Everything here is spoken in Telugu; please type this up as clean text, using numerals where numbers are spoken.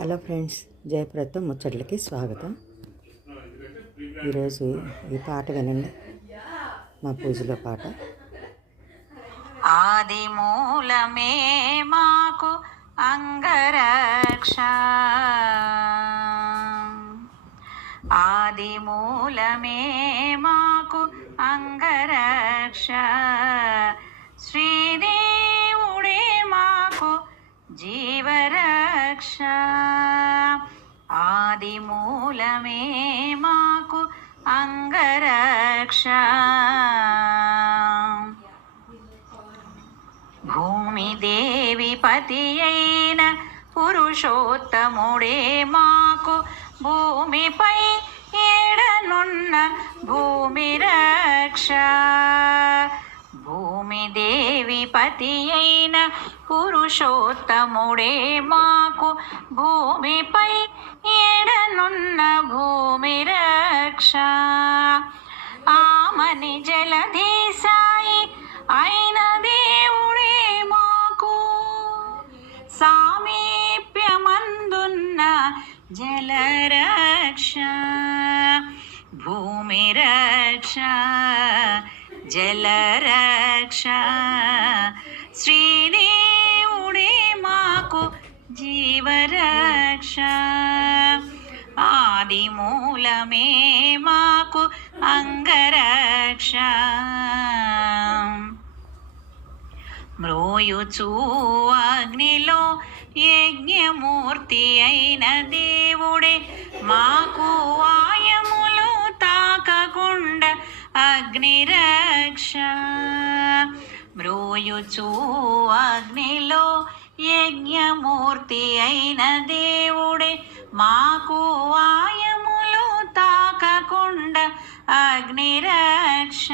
హలో ఫ్రెండ్స్, జయప్రదతో ముచ్చట్లకి స్వాగతం. ఈరోజు ఈ పాట వినండి, మా పూజలో పాట. ఆది మూలమే మాకు అంగరక్ష, ఆది మూలమే మాకు అంగరక్ష, శ్రీదేవుడే మాకు జీవరక్ష, ఆది మూలమే మాకు అంగరక్ష. భూమిదేవి పతి అయిన పురుషోత్తముడే మాకు భూమిపై ఏడనున్న భూమి రక్ష, భూమిదేవి పతి అయిన పురుషోత్తముడే మాకు భూమిపై ఏడనున్న భూమి రక్ష, ఆమని జలధి సాయి అయిన దేవుడే మాకు సామీప్యమందున్న జలరక్ష, భూమి రక్ష, జలరక్ష, శ్రీదేవుడే మాకు జీవరక్ష, ఆది మూలమే మాకు అంగరక్ష. మ్రోయుచూ అగ్నిలో యజ్ఞమూర్తి అయిన దేవుడే మాకు వాయములు తాకకుండా అగ్నిరక్ష, మ్రోయుచూ అగ్నిలో యజ్ఞమూర్తి అయిన దేవుడే మాకు వాయములు తాకకుండా అగ్నిరక్ష,